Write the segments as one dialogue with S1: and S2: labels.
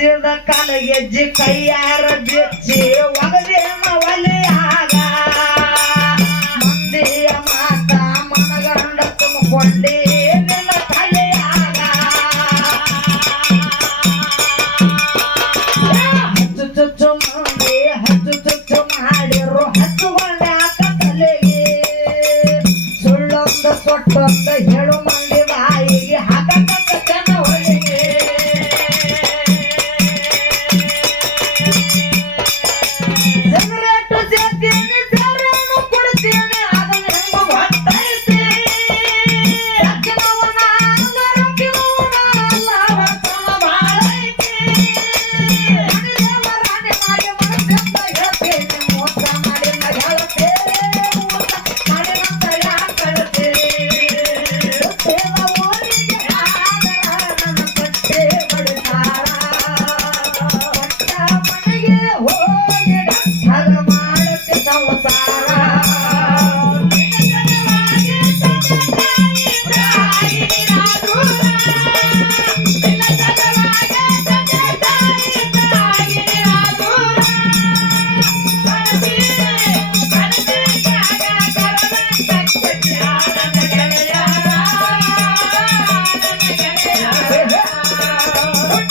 S1: ಬಿಸಿದ ಕಾಲ ಹೆಜ್ಜೆ ಕೈಯಾರ ಬಿಚ್ಚಿ ಒಗದೆ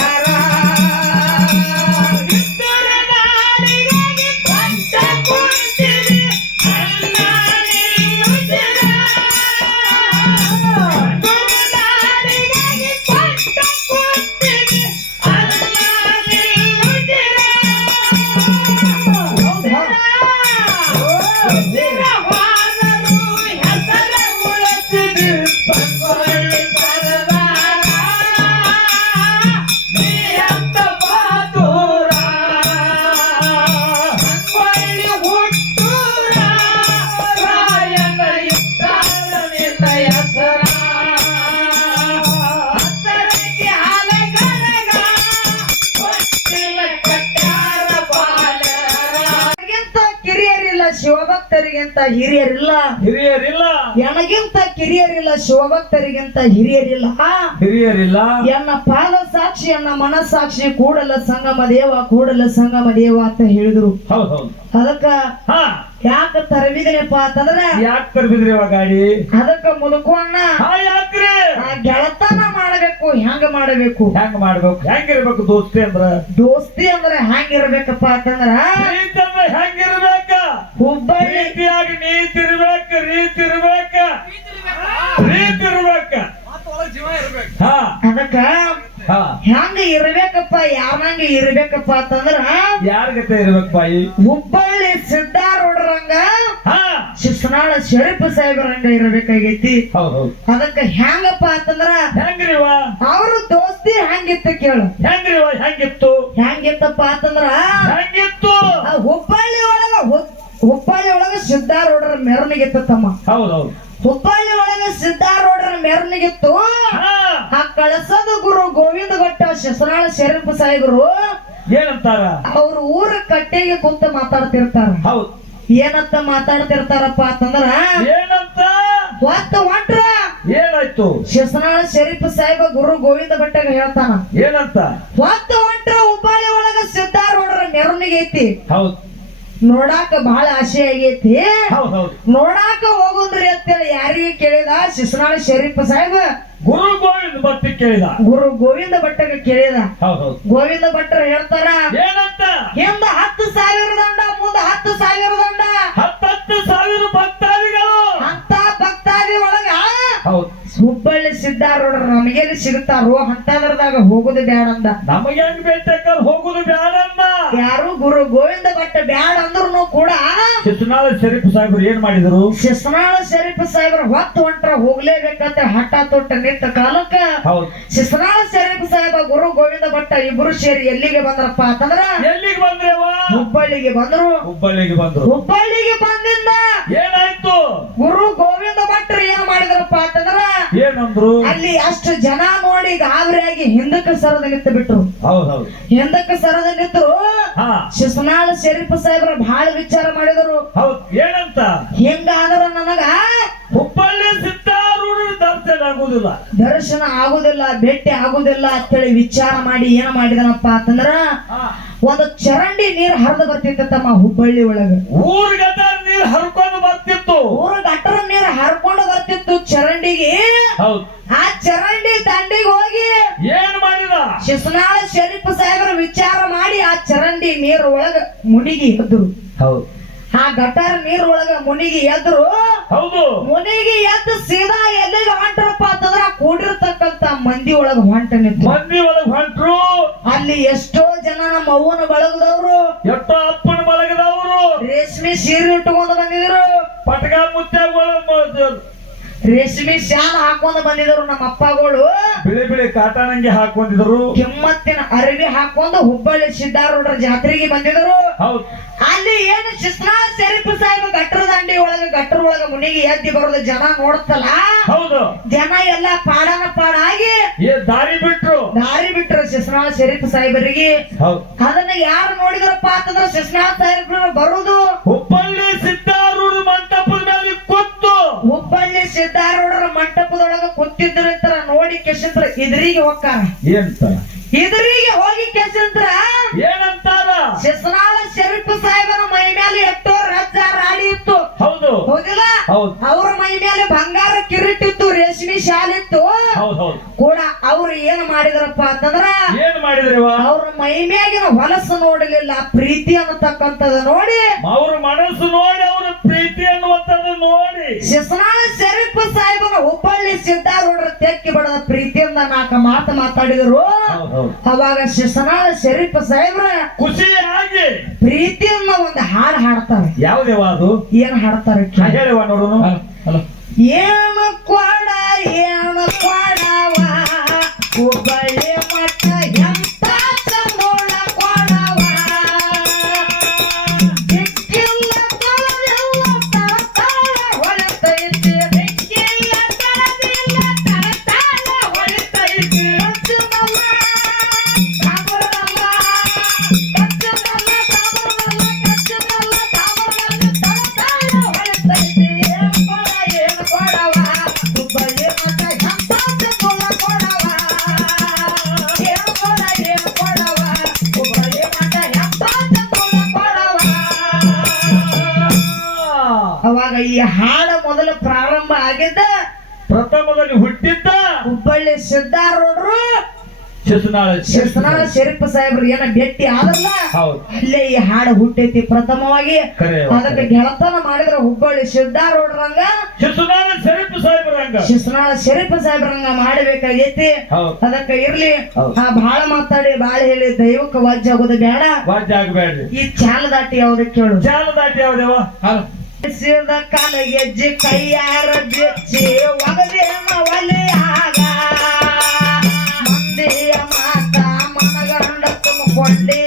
S1: ರ ಹಿರಿಯರಿಲ್ಲ.
S2: ಹಿರಿಯರಿಲ್ಲ.
S1: ಎನಗಿಂತ ಕಿರಿಯರಿಲ್ಲ ಶಿವಭಕ್ತರಿಗಿಂತ ಹಿರಿಯರಿಲ್ಲ.
S2: ಹಿರಿಯರಿಲ್ಲ.
S1: ಎನ್ನ ಪಾದ ಸಾಕ್ಷಿ ಎನ್ನ ಮನಸ್ಸಾಕ್ಷಿ ಕೂಡಲ ಸಂಗಮ ದೇವ ಕೂಡಲ ಸಂಗಮ ದೇವ ಅಂತ ಹೇಳಿದ್ರು. ಅದಕ್ಕ ಯಾಕ ತರಬಿದ್ರಪ್ಪ ಅಂತಂದ್ರ
S2: ಯಾಕೆ ತರ್ಬಿದ್ರಿ ಅವ ಗಾಡಿ?
S1: ಅದಕ್ಕ ಮುದುಕೋಣ
S2: ಯಾಕ್ರಿ?
S1: ಆ ಗೆಳತನ ಮಾಡಬೇಕು ಹೆಂಗ ಮಾಡಬೇಕು?
S2: ಹೆಂಗ್ ಮಾಡ್ಬೇಕು? ಹೆಂಗಿರ್ಬೇಕು ದೋಸ್ತಿ ಅಂದ್ರ?
S1: ದೋಸ್ತಿ ಅಂದ್ರೆ ಹೆಂಗಿರ್ಬೇಕಪ್ಪ ಅಂತಂದ್ರ
S2: ಹೆಂಗಿರ್ಬೇಕ
S1: ಹುಬ್ಬಳ್ಳಿ
S2: ನೀತಿ ಇರ್ಬೇಕ ರೀತಿ ಇರ್ಬೇಕ. ರೀತಿ ಇರ್ಬೇಕ. ಹಾ.
S1: ಅದಕ್ಕ ಹೆಂಗ ಇರ್ಬೇಕಪ್ಪ ಯಾವಂಗ ಇರ್ಬೇಕಪ್ಪ ಅಂತಂದ್ರ
S2: ಯಾರ ಗತೆ ಇರ್ಬೇಕು ಬಾಯಿ?
S1: ಹುಬ್ಬಳ್ಳಿ ಶಿಸ್ನಾಳ ಶರೀಫ್ ಸಾಹೇಬರಂಗ ಇರಬೇಕಾಗೈತಿ. ಅದಕ್ಕ ಹೆಂಗಪ್ಪ ಅಂತಂದ್ರ
S2: ಹೆಂಗ್ರಿವ
S1: ಅವ್ರ ದೋಸ್ತಿ ಹೆಂಗಿತ್ತ ಕೇಳು.
S2: ಹೆಂಗ್ರಿವ ಹೆಂಗಿತ್ತು
S1: ಹೆಂಗಿತ್ತಪ್ಪ ಅಂತಂದ್ರ
S2: ಹೆಂಗಿತ್ತು
S1: ಹುಬ್ಬಳ್ಳಿ ಒಳಗ ಹುಬ್ಬಳ್ಳಿ ಒಳಗ ಸಿದ್ಧಾರೂಢರ ಮೆರವಣಿಗಿತ್ತು ತಮ್ಮ.
S2: ಹೌದೌದು ಹೌದ್.
S1: ಹುಬ್ಬಳ್ಳಿ ಒಳಗ ಸಿದ್ಧಾರೂಢರ ಮೆರವಣಿಗಿತ್ತು. ಆ ಕಳಸದ ಗುರು ಗೋವಿಂದ ಭಟ್ಟ ಶಸನಾಳ ಶರೀಫ್ ಸಾಹೇಬರು
S2: ಏನಂತಾರ?
S1: ಅವ್ರ ಊರ ಕಟ್ಟೆಗೆ ಕುಂತ ಮಾತಾಡ್ತಿರ್ತಾರ.
S2: ಹೌದ್.
S1: ಏನಂತ ಮಾತಾಡ್ತಿರ್ತಾರಪ್ಪ ಅಂತಂದ್ರ
S2: ಏನಂತ?
S1: ಒತ್ತ ಹೊಂಟ್ರ.
S2: ಏನಾಯ್ತು?
S1: ಶಿಸ್ನಾಳ ಶರೀಫ್ ಸಾಹೇಬ ಗುರು ಗೋವಿಂದ ಭಟ್ಟಗ ಹೇಳ್ತಾನ.
S2: ಏನಂತ?
S1: ಒತ್ತ ಒಂಟ್ರ ಹುಬ್ಬಳ್ಳಿ ಒಳಗ ಸಿದ್ದಾರೂಢರ ಮೆರವಣಿಗೆ ಐತಿ.
S2: ಹೌದು.
S1: ನೋಡಾಕ ಬಹಳ ಆಸೆ ಆಗೈತಿ. ನೋಡಾಕ ಹೋಗುದ್ರಿ ಅಂತೇಳಿ ಯಾರಿಗೆ ಕೇಳಿದ? ಶಿಸ್ನಾಳ ಶರೀಫ್ ಸಾಹೇಬ
S2: ಗುರು ಗೋವಿಂದ ಭಕ್ತಿ ಕೇಳಿದ.
S1: ಗುರು ಗೋವಿಂದ ಭಟ್ಟಗ ಕೇಳಿದ.
S2: ಹೌದೌದು ಹೌದ್.
S1: ಗೋವಿಂದ ಭಟ್ಟರು ಹೇಳ್ತಾರ
S2: ಏನಂತ?
S1: ಹಿಂದ ಹತ್ತು ಸಾವಿರ ದಂಡ ಮುಂದೆ ಹತ್ತು ಸಾವಿರ ದಂಡ.
S2: ಹತ್ತತ್ತು ಸಾವಿರ ಭಕ್ತಾದಿಗಳು.
S1: ಅಂತ ಭಕ್ತಾದಿ ಒಳಗ
S2: ಹೌದ್.
S1: ಹುಬ್ಬಳ್ಳಿ ಸಿದ್ದಾರೂಢ ನಮಗೆಲ್ಲಿ ಸಿಗುತ್ತಾರೋ ಅಂತದ್ರದಾಗ ಹೋಗುದು ಬ್ಯಾಡ ಅಂದ.
S2: ನಮಗೆ ಹೆಂಗ್ ಹೋಗುದು ಬ್ಯಾಡಮ್ಮ
S1: ಯಾರು ಗುರು ಗೋವಿಂದ ಭಟ್ ಬ್ಯಾಡ ಅಂದ್ರೂ ಕೂಡ
S2: ಶಿಶುನಾಳ ಶರೀಫ್ ಸಾಹೇಬ್ರು ಏನ್ ಮಾಡಿದ್ರು?
S1: ಶಿಸ್ನಾಳ ಶರೀಫ್ ಸಾಹೇಬ್ರ ಹೊತ್ತು ಹೊಂಟ್ರ ಹೋಗ್ಲೇಬೇಕಂತ ಹಠ ತೊಟ್ಟ ನಿಂತ ಕಾಲಕ್ಕ. ಶಿಸ್ನಾಳ ಶರೀಫ್ ಸಾಹೇಬ ಗುರು ಗೋವಿಂದ ಭಟ್ಟ ಇಬ್ರು ಸೇರಿ ಎಲ್ಲಿಗೆ ಬಂದ್ರಪ್ಪ ಅಂತಂದ್ರ?
S2: ಎಲ್ಲಿಗೆ ಬಂದ್ರವ?
S1: ಹುಬ್ಬಳ್ಳಿಗೆ ಬಂದ್ರು.
S2: ಹುಬ್ಬಳ್ಳಿಗೆ ಬಂದ್ರು.
S1: ಹುಬ್ಬಳ್ಳಿಗೆ ಬಂದಿಂದ
S2: ಏನಾಯ್ತು?
S1: ಗುರು ಗೋವಿಂದ ಭಟ್ರು ಏನ್ ಮಾಡಿದ್ರಪ್ಪ ಅಂತಂದ್ರ
S2: ಏನಂದ್ರು
S1: ಅಲ್ಲಿ ಅಷ್ಟು ಜನ ನೋಡಿ ಗಾಬರಿಯಾಗಿ ಹಿಂದಕ್ಕೆ ಸರದ ನಿಂತು ಬಿಟ್ರು.
S2: ಹೌದೌದು. ಹೌದ್
S1: ಹಿಂದಕ್ಕೆ ಸರದ ನಿಂತರು
S2: ಹಾ.
S1: ಶಿಸ್ನಾಳ ಶರೀಫ್ ಸಾಹೇಬ್ರ ಬಹಳ ವಿಚಾರ ಮಾಡಿದರು.
S2: ಹೌದು ಏನಂತ?
S1: ಹಿಂಗಾದ್ರ ನನಗ
S2: ಹುಬ್ಬಳ್ಳಿ ಸಿದ್ದಾರೂಢ ದರ್ಶನ ಆಗುದಿಲ್ಲ.
S1: ದರ್ಶನ ಆಗುದಿಲ್ಲ ಭೇಟಿ ಆಗುದಿಲ್ಲ ಅಂತೇಳಿ ವಿಚಾರ ಮಾಡಿ ಏನ್ ಮಾಡಿದನಪ್ಪ ಅಂತಂದ್ರ. ಒಂದು ಚರಂಡಿ ನೀರ್ ಹರಿದು ಬರ್ತಿತ್ತ ತಮ್ಮ ಹುಬ್ಬಳ್ಳಿ ಒಳಗ.
S2: ಊರ್ಗದ ನೀರ್ ಹರ್ಕೊಂಡು ಬರ್ತಿತ್ತು.
S1: ಊರ ಗಟ್ಟರ ನೀರ್ ಹರ್ಕೊಂಡು ಬರ್ತಿತ್ತು ಚರಂಡಿಗೆ.
S2: ಹೌದ್.
S1: ಆ ಚರಂಡಿ ದಂಡಿಗೆ ಹೋಗಿ
S2: ಏನ್ ಮಾಡಿದ?
S1: ಶಿಸ್ನಾಳ ಶರೀಫ್ ಸಾಹೇಬರ ವಿಚಾರ ಮಾಡಿ ಆ ಚರಂಡಿ ನೀರ್ ಒಳಗ ಮುನಿಗಿ ಎದ್ರು.
S2: ಹೌದ್.
S1: ಆ ಗಟಾರ ನೀರ್ ಒಳಗ ಮುನಿಗಿ ಎದ್ರು.
S2: ಹೌದು.
S1: ಮುನಿಗಿ ಎದ್ದು ಸೀದಾ ಎಲ್ಲಿಗೆ ಹೊಂಟ್ರಪ್ಪ ಅಂತಂದ್ರ ಕೂಡಿರ್ತಕ್ಕಂತ ಮಂದಿ ಒಳಗ ಹೊಂಟ ನಿಂತು.
S2: ಮಂದಿ ಒಳಗ್ ಹೊಂಟ್ರು.
S1: ಅಲ್ಲಿ ಎಷ್ಟೋ ಜನ ನಮ್ಮ ಅವ್ವನ ಬಳಗದವ್ರು.
S2: ಎಷ್ಟೋ ಅಪ್ಪನ ಬಳಗದವ್ರು.
S1: ರೇಷ್ಮೆ ಸೀರೆ ಉಟ್ಕೊಂಡು ರೇಷ್ಮೆ ಶಾಲ್ ಹಾಕೊಂಡು ಬಂದಿದ್ರು ನಮ್ಮ ಅಪ್ಪಗಳು.
S2: ಬಿಳಿ ಬಿಳಿ ಕಾಟಾನಂಗಿ ಹಾಕೊಂಡಿದ್ರು
S1: ಕೆಮ್ಮತ್ತಿನ ಅರವಿ ಹಾಕೊಂಡು ಹುಬ್ಬಳ್ಳಿ ಸಿದ್ದಾರೂಢರ ಜಾತ್ರೆಗೆ ಬಂದಿದ್ರು ಅಲ್ಲಿ ಏನು ಶಿಸ್ನಾ ಶರೀಫ್ ಸಾಹೇಬ್ ಗಟ್ಟರ ದಂಡಿ ಒಳಗ ಗಟ್ಟರ ಒಳಗ ಮುನಿಗೆ ಎದ್ದಿ ಬರೋದು ಜನ ನೋಡ್ತಲ್ಲ?
S2: ಹೌದು.
S1: ಜನ ಎಲ್ಲ ಪಾಡನ ಪಾಡಾಗಿ
S2: ಆಗಿ ದಾರಿ ಬಿಟ್ರು.
S1: ದಾರಿ ಬಿಟ್ರು ಶಿಸ್ನಾ ಶರೀಫ್ ಸಾಹೇಬರಿಗೆ. ಅದನ್ನ ಯಾರು ನೋಡಿದ್ರಪ್ಪ ಅಂತಂದ್ರೆ ಶಿಸ್ನಾ ಸಾಹೇಬ್ರು ಬರುದು.
S2: ಹುಬ್ಬಳ್ಳಿ ಸಿದ್ದಾರೂಢ
S1: ಸಿದ್ದಾರೂಢರ ಮಂಟಪದೊಳಗ ಕೂತಿದ್ರ ನೋಡಿ ಕೆಸಂತ್ರ ಎದುರಿಗೆ ಹೋಗ್ತಾರ. ಎದುರಿಗೆ ಹೋಗಿ ಕೆಸಂತ್ರ.
S2: ಏನಂತಾರ?
S1: ಶಿಸ್ನಾಳ ಶರೀಫ್ ಸಾಹೇಬರ ಮೈ ಮೇಲೆ ಎಷ್ಟೋ ರಜ್ಜ ರಾಡಿ ಇತ್ತು.
S2: ಹೌದು.
S1: ಹೌದಿಲ್ಲ?
S2: ಹೌದ್.
S1: ಅವ್ರ ಮೈ ಮೇಲೆ ಬಂಗಾರ ರೇಷ್ಮೆ ಶಾಲ್ ಇತ್ತು.
S2: ರೇಷ್ಮಿ ಶಾಲಿತ್ತು
S1: ಕೂಡ ಅವ್ರು ಏನ್ ಮಾಡಿದ್ರಪ್ಪ ಅಂತಂದ್ರ
S2: ಏನ್ ಮಾಡಿದ್ರೆ
S1: ಅವ್ರ ಮೈ ಮ್ಯಾಗಿನ ಹೊಲಸು ನೋಡಲಿಲ್ಲ ಪ್ರೀತಿ ಅನ್ನತಕ್ಕಂಥದ್ದು ನೋಡಿ.
S2: ಅವ್ರ ಮನಸ್ಸು ನೋಡಿ ಅವ್ರ ಪ್ರೀತಿ ಅನ್ನುವಂಥದ್ದು ನೋಡಿ.
S1: ಶಿಸ್ನಾಳ ಶರೀಫ್ ಸಾಹೇಬನ ಹುಬ್ಬಳ್ಳಿ ಸಿದ್ದಾರೂಢರ ತೆಕ್ಕಿ ಬಡದ ಪ್ರೀತಿಯಿಂದ ನಾಲ್ಕು ಮಾತು ಮಾತಾಡಿದ್ರು.
S2: ಹೌದ್ ಹೌದ್.
S1: ಅವಾಗ ಶಿಸ್ನಾಳ ಶರೀಫ್ ಸಾಹೇಬ್ರ
S2: ಖುಷಿಯಾಗಿ
S1: ಪ್ರೀತಿಯನ್ನ ಒಂದು ಹಾಡು ಹಾಡ್ತಾರೆ.
S2: ಯಾವ್ದೇವ ಅದು?
S1: ಏನ್ ಹಾಡ್ತಾರೆ
S2: ಹೇಳುವ ನೋಡೋಣ
S1: ಏನು ಕೊಡ ಏನು ಕೊಡವ ಹುಬ್ಬಳ್ಳಿ ಮಠ ಹಾಡ ಮೊದಲು ಪ್ರಾರಂಭ ಆಗಿದ್ದ
S2: ಪ್ರಥಮದಲ್ಲಿ ಹುಟ್ಟಿದ್ದ
S1: ಹುಬ್ಬಳ್ಳಿ ಸಿದ್ದಾರೂಢರು
S2: ರೋಡ್ರು
S1: ಶಿರ್ಸನಾಳ ಶರೀಫ್ ಸಾಹೇಬ್ರು ಏನ ಭೇಟಿ ಆದಲ್ಲ ಅಲ್ಲೇ ಈ ಹಾಡು ಹುಟ್ಟೈತಿ ಪ್ರಥಮವಾಗಿ. ಅದಕ್ಕೆ ಗೆಳತನ ಮಾಡಿದ್ರ ಹುಬ್ಬಳ್ಳಿ ಸಿದ್ದಾರೂಢರಂಗ
S2: ಶಿಸುನಾಳ ಶರೀಫ್ ಸಾಹೇಬ್ರಂಗ.
S1: ಶಿಸ್ನಾಳ ಶರೀಫ್ ಸಾಹೇಬ್ರಂಗ ಮಾಡಬೇಕಾಗೈತಿ. ಅದಕ್ಕೆ ಇರ್ಲಿ ಆ ಬಾಳ ಮಾತಾಡಿ ಬಾಳ ಹೇಳಿ ದೈವಕ್ಕೆ ವಾಜ್ಯ ಆಗೋದು ಬೇಡ.
S2: ವಾಜ್ಯ ಆಗ್ಬೇಡ್ರಿ.
S1: ಈ ಚಾಲ ದಾಟಿ ಯಾವ್ದು ಕೇಳು.
S2: ಚಾಲ ದಾಟಿ ಯಾವ್ದೇವ
S1: ಸಿದ ಕಾಲ ಗೆಜ್ಜೆ ಕೈಯಾರ ಬೆಚ್ಚಿ ಒಗದೇನ ಒಲೆಯಾಗ ಮಂದಿಯ ಮಾತ ಮನಗಂಡ ತುಂಬಿಕೊಂಡಿ.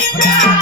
S1: Libra!